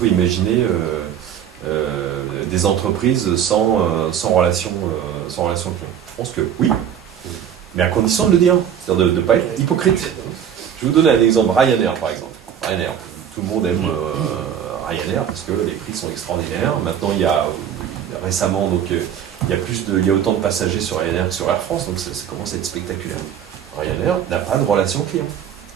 peut imaginer des entreprises sans relation client? Je pense que oui, mais à condition de le dire, c'est-à-dire de ne pas être hypocrite. Je vais vous donner un exemple, Ryanair par exemple. Ryanair, tout le monde aime Ryanair parce que les prix sont extraordinaires. Maintenant, il y a récemment, donc, il y a autant de passagers sur Ryanair que sur Air France, donc ça commence à être spectaculaire. Ryanair n'a pas de relation client.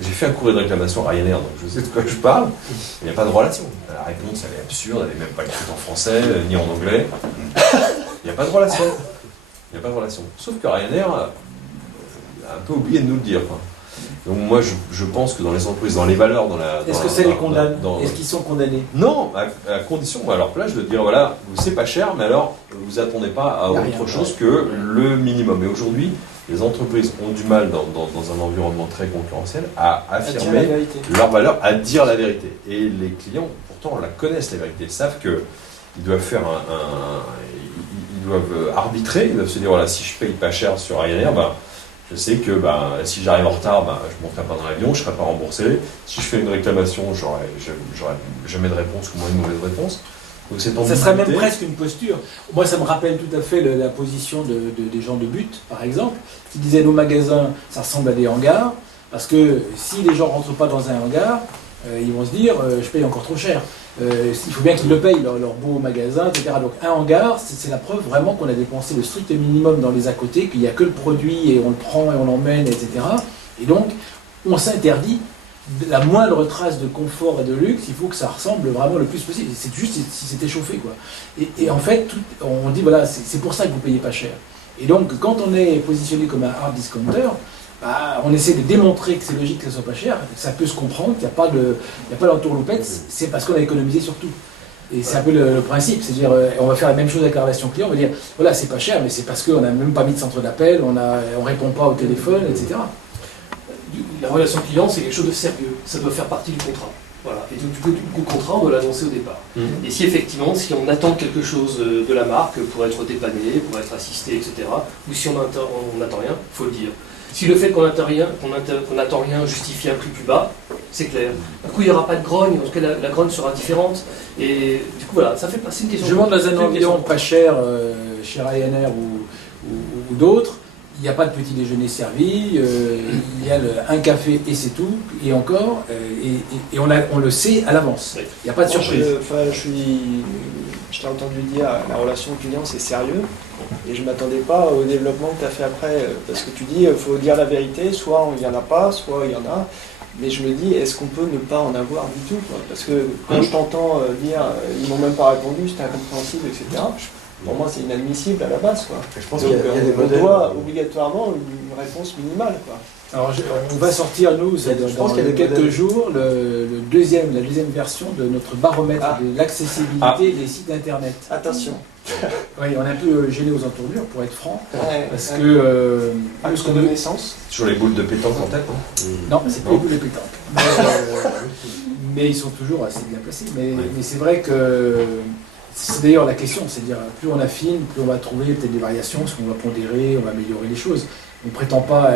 J'ai fait un courrier de réclamation à Ryanair, donc je sais de quoi je parle. Il n'y a pas de relation. La réponse, elle est absurde, elle n'est même pas écrite en français, ni en anglais. Il n'y a pas de relation. Il n'y a pas de relation. Sauf que Ryanair a un peu oublié de nous le dire, quoi. Donc moi, je pense que dans les entreprises, dans les valeurs, serait même presque une posture. Moi, ça me rappelle tout à fait la position des gens de But, par exemple, qui disaient nos magasins, ça ressemble à des hangars, parce que si les gens ne rentrent pas dans un hangar, ils vont se dire je paye encore trop cher. Il faut bien qu'ils le payent, leur beau magasin, etc. Donc un hangar, c'est la preuve vraiment qu'on a dépensé le strict minimum dans les à côté, qu'il n'y a que le produit et on le prend et on l'emmène, etc. Et donc, on s'interdit la moindre trace de confort et de luxe, il faut que ça ressemble vraiment le plus possible. C'est juste si c'est échauffé, quoi. Et en fait, on dit, voilà, c'est pour ça que vous ne payez pas cher. Et donc, quand on est positionné comme un hard discounter, on essaie de démontrer que c'est logique que ça soit pas cher, que ça peut se comprendre, qu'il n'y a pas d'entourloupette, c'est parce qu'on a économisé sur tout. Et c'est un peu le principe, c'est-à-dire, on va faire la même chose avec la relation client, on va dire, voilà, c'est pas cher, mais c'est parce qu'on n'a même pas mis de centre d'appel, on répond pas au téléphone, etc. La relation client, c'est quelque chose de sérieux, ça doit faire partie du contrat. Voilà. Et donc, du coup, le contrat, on doit l'annoncer au départ. Et si effectivement, si on attend quelque chose de la marque pour être dépanné, pour être assisté, etc., ou si on n'attend rien, il faut le dire. Si le fait qu'on n'attend rien justifie un prix plus bas, c'est clair. Du coup, il n'y aura pas de grogne, en tout cas la grogne sera différente. Et du coup, voilà, ça fait passer une question. Je monte dans un environ pas cher, chez Ryanair ou d'autres, il n'y a pas de petit déjeuner servi, il y a un café et c'est tout, et encore, et on le sait à l'avance. Il n'y a pas de surprise. Je t'ai entendu dire la relation client c'est sérieux, et je ne m'attendais pas au développement que tu as fait après, parce que tu dis il faut dire la vérité, soit il n'y en a pas, soit il y en a, mais je me dis est-ce qu'on peut ne pas en avoir du tout, quoi, parce que quand je t'entends dire ils m'ont même pas répondu, c'était incompréhensible, etc. Pour moi, c'est inadmissible à la base, quoi. Je pense qu'on doit obligatoirement une réponse minimale, quoi. Alors, on va sortir, nous, dans quelques jours, la deuxième version de notre baromètre de l'accessibilité des sites internet. Attention. Oui, on est un peu gêné aux entournures, pour être franc, parce que... parce qu'on de naissance. Sur les boules de pétanque en tête, non, c'est pas les boules de pétanque. Mais ils sont toujours assez bien placés. Mais c'est vrai que... C'est d'ailleurs la question, c'est-à-dire plus on affine, plus on va trouver peut-être des variations, parce qu'on va pondérer, on va améliorer les choses. On ne prétend pas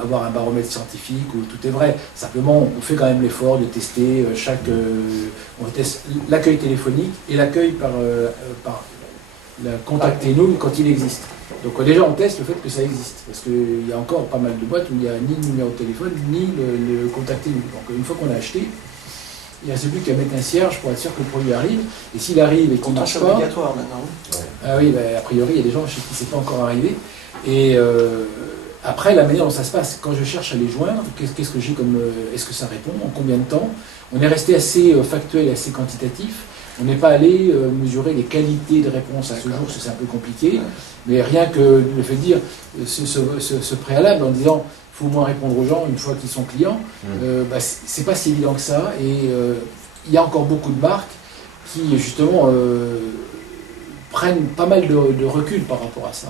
avoir un baromètre scientifique où tout est vrai. Simplement, on fait quand même l'effort de tester on teste l'accueil téléphonique et l'accueil par contactez-nous quand il existe. Donc déjà, on teste le fait que ça existe, parce qu'il y a encore pas mal de boîtes où il n'y a ni le numéro de téléphone, ni le contactez-nous. Donc une fois qu'on l'a acheté, il ne reste plus qu'à mettre un cierge pour être sûr que le produit arrive. Et s'il arrive et qu'il ne marche pas... C'est obligatoire maintenant. Ah oui, a priori, il y a des gens chez qui c'est pas encore arrivé. Et après, la manière dont ça se passe, quand je cherche à les joindre, qu'est-ce que j'ai comme... Est-ce que ça répond? En combien de temps? On est resté assez factuel et assez quantitatif. On n'est pas allé mesurer les qualités de réponse à ce jour, c'est un peu compliqué. Mais rien que le fait de dire ce préalable en disant... Il faut au moins répondre aux gens une fois qu'ils sont clients. C'est pas si évident que ça. Et il y a encore beaucoup de marques qui, justement, prennent pas mal de recul par rapport à ça.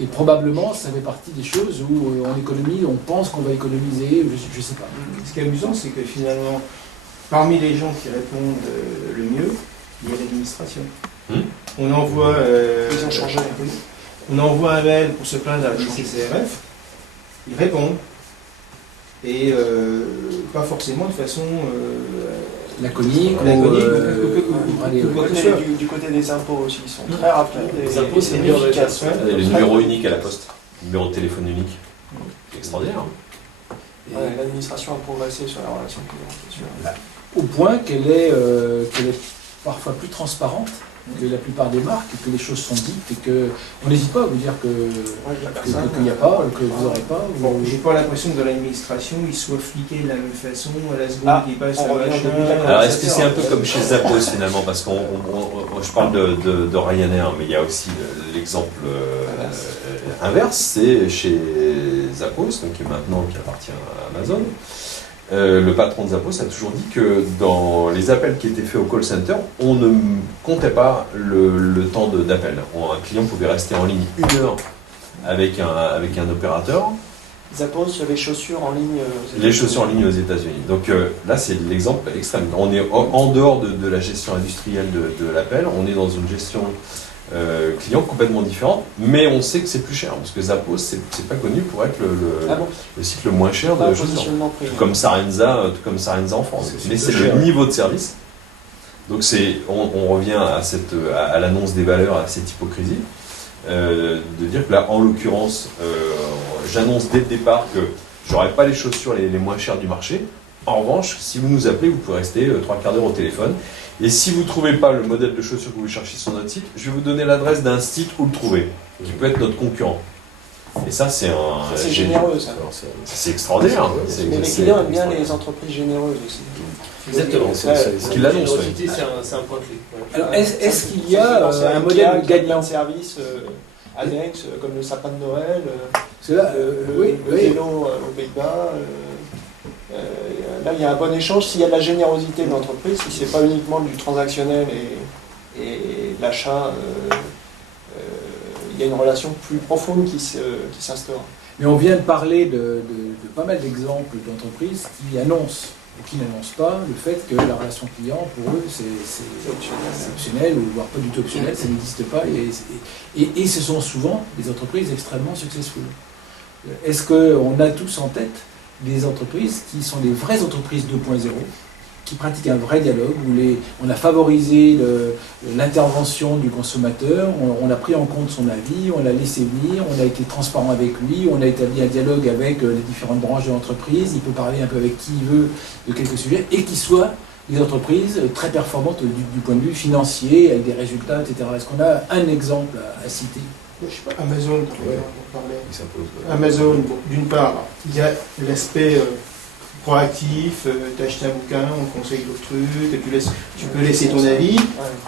Et probablement, ça fait partie des choses où on économise, on pense qu'on va économiser, je sais pas. Ce qui est amusant, c'est que finalement, parmi les gens qui répondent le mieux, il y a l'administration. On envoie... Ils ont changé. On envoie un mail pour se plaindre à la DCCRF. Ils répondent, et pas forcément de façon laconique, du côté des impôts aussi, ils sont très rapides Les et impôts, c'est mieux efficaces. Le numéro unique à la poste, numéro de téléphone unique. C'est extraordinaire. Ouais, l'administration a progressé sur la relation client, c'est sûr. Au point qu'elle est parfois plus transparente que la plupart des marques, que les choses sont dites et qu'on n'hésite pas à vous dire qu'il n'y a pas, que vous n'aurez pas. Bon, j'ai pas l'impression que dans l'administration, ils soient fliqués de la même façon à la seconde qu'ils passent on à revient machin. au début de la Alors est-ce que c'est un peu comme chez Zappos finalement, parce que je parle de Ryanair, mais il y a aussi l'exemple inverse, c'est chez Zappos, donc qui appartient à Amazon. Le patron de Zappos a toujours dit que dans les appels qui étaient faits au call center, on ne comptait pas le temps d'appel. Un client pouvait rester en ligne 1 heure avec un opérateur. Zappos, les chaussures en ligne. Les chaussures en ligne aux États-Unis. Donc là, c'est l'exemple extrême. On est en dehors de la gestion industrielle de l'appel, on est dans une gestion client complètement différente, mais on sait que c'est plus cher, parce que Zappos, c'est pas connu pour être le site le moins cher de chaussures. Tout comme Sarenza en France. Mais c'est le niveau de service. Donc on revient à l'annonce des valeurs, à cette hypocrisie, de dire que là, en l'occurrence, j'annonce dès le départ que j'aurai pas les chaussures les moins chères du marché. En revanche, si vous nous appelez, vous pouvez rester 3/4 d'heure au téléphone. Et si vous ne trouvez pas le modèle de chaussures que vous cherchez sur notre site, je vais vous donner l'adresse d'un site où le trouver, qui peut être notre concurrent. Et ça, c'est généreux, ça. C'est extraordinaire. Mais les clients aiment bien les entreprises généreuses aussi. Exactement. Ce qu'il annonce. C'est un point clé. Alors, est-ce qu'il y a un modèle gagnant de service annexe, comme le sapin de Noël, oui, le vélo au Pays-Bas là, il y a un bon échange. S'il y a de la générosité de l'entreprise, si ce n'est pas uniquement du transactionnel et de l'achat, il y a une relation plus profonde qui s'instaure. Mais on vient de parler de pas mal d'exemples d'entreprises qui annoncent ou qui n'annoncent pas le fait que la relation client, pour eux, c'est optionnel, ou voire pas du tout optionnel, ça n'existe pas. Et ce sont souvent des entreprises extrêmement successful. Est-ce qu'on a tous en tête des entreprises qui sont des vraies entreprises 2.0, qui pratiquent un vrai dialogue, où on a favorisé l'intervention du consommateur, on a pris en compte son avis, on l'a laissé venir, on a été transparent avec lui, on a établi un dialogue avec les différentes branches de l'entreprise, il peut parler un peu avec qui il veut de quelques sujets, et qui soient des entreprises très performantes du point de vue financier, avec des résultats, etc. Est-ce qu'on a un exemple à citer ? Je sais pas, Amazon, on parlait. Amazon, bon, d'une part, il y a l'aspect proactif, tu achètes un bouquin, on conseille d'autres trucs, tu peux laisser ton avis,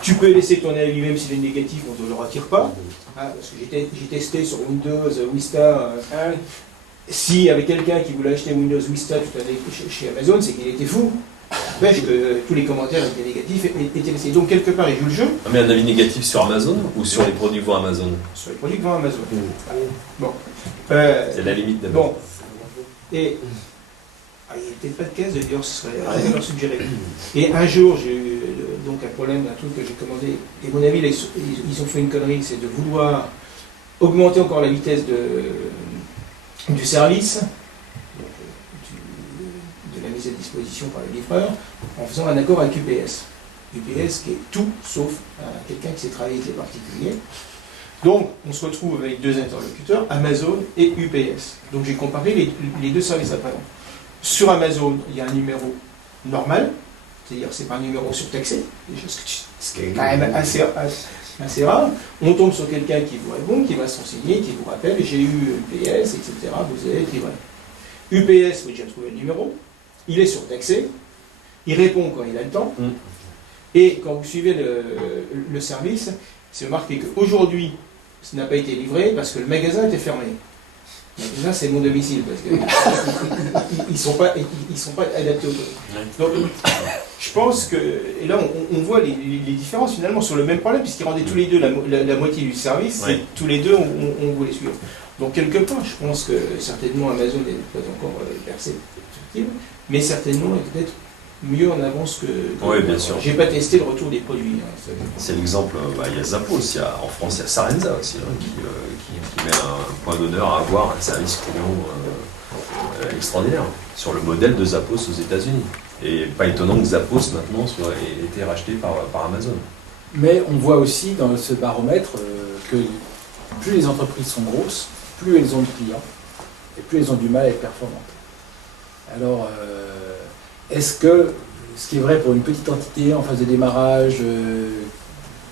tu peux laisser ton avis même s'il est négatif, on ne te le retire pas. Parce que j'ai testé sur Windows Vista, s'il y avait quelqu'un qui voulait acheter Windows Vista tout à l'heure chez Amazon, c'est qu'il était fou. N'empêche que tous les commentaires étaient négatifs, étaient laissés. Donc quelque part, il joue le jeu. Mais un avis négatif sur Amazon ou sur les produits vont Amazon ? Sur les produits vont Amazon. Bon. C'est la limite d'abord. Bon. Et il n'y a peut-être pas de caisse, d'ailleurs, ce serait rien de leur suggérer. Et un jour, j'ai eu donc un problème d'un truc que j'ai commandé. Et à mon avis, ils ont fait une connerie, c'est de vouloir augmenter encore la vitesse du service, de la mise à disposition par les livreurs, en faisant un accord avec UPS. UPS qui est tout sauf quelqu'un qui sait travailler avec les particuliers. Donc, on se retrouve avec deux interlocuteurs, Amazon et UPS. Donc, j'ai comparé les deux services après. Sur Amazon, il y a un numéro normal, c'est-à-dire c'est pas un numéro surtaxé, ce qui est quand même assez rare. On tombe sur quelqu'un qui vous répond, qui va s'enseigner, qui vous rappelle, j'ai eu UPS, etc., vous êtes livré. UPS, vous avez déjà trouvé le numéro, il est surtaxé, il répond quand il a le temps, et quand vous suivez le service, c'est marqué qu'aujourd'hui, ça n'a pas été livré parce que le magasin était fermé. Déjà, c'est mon domicile, parce qu'ils ne sont pas adaptés au temps. Donc, je pense que, et là, on voit les différences finalement sur le même problème, puisqu'ils rendaient tous les deux la moitié du service, et tous les deux, on voulait suivre. Donc, quelque part, je pense que certainement Amazon n'est pas encore perceptible, mais certainement est peut-être mieux en avance que oui, bien sûr. J'ai pas testé le retour des produits. C'est l'exemple, il y a Zappos, en France il y a Sarenza aussi, qui met un point d'honneur à avoir un service client extraordinaire, sur le modèle de Zappos aux États-Unis. Et pas étonnant que Zappos maintenant ait été racheté par Amazon. Mais on voit aussi dans ce baromètre que plus les entreprises sont grosses, plus elles ont de clients, et plus elles ont du mal à être performantes. Alors, est-ce que ce qui est vrai pour une petite entité en phase de démarrage,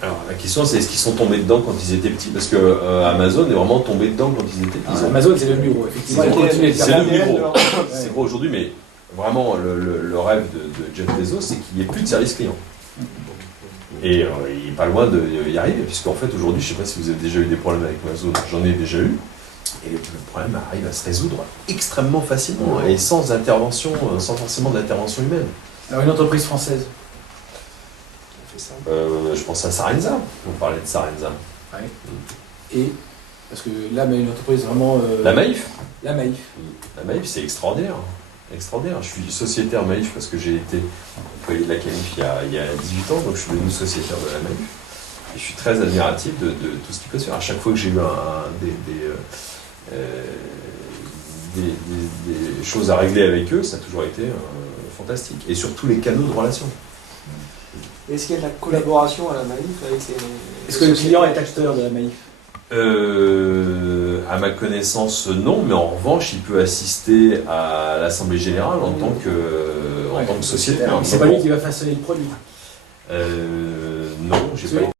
Alors la question c'est est-ce qu'ils sont tombés dedans quand ils étaient petits? Parce que Amazon est vraiment tombé dedans quand ils étaient petits. Amazon c'est devenu gros, effectivement. C'est ils continuent de c'est faire devenu monter. gros. C'est gros aujourd'hui, mais vraiment le rêve de Jeff Bezos, c'est qu'il n'y ait plus de service client. Et il n'est pas loin d'y arriver, puisqu'en fait aujourd'hui, je ne sais pas si vous avez déjà eu des problèmes avec Amazon, j'en ai déjà eu, et le problème arrive à se résoudre extrêmement facilement, et sans intervention, sans forcément d'intervention humaine. Alors une entreprise française. Je pense à Sarenza, on parlait de Sarenza. Ouais. Et, parce que là, mais une entreprise vraiment... La Maïf. La Maïf. La Maïf, c'est extraordinaire. Extraordinaire. Je suis sociétaire Maïf parce que j'ai été employé de la Canif il y a 18 ans, donc je suis devenu sociétaire de la Maïf. Et je suis très admiratif de tout ce qui peut se faire. À chaque fois que j'ai eu des choses à régler avec eux, ça a toujours été fantastique. Et sur tous les canaux de relation. Est-ce qu'il y a de la collaboration à la Maïf avec les... Est-ce que le client est acteur de la Maïf? À ma connaissance, non, mais en revanche, il peut assister à l'Assemblée Générale en tant que sociétaire. C'est pas lui qui va façonner le produit. Non, j'ai pas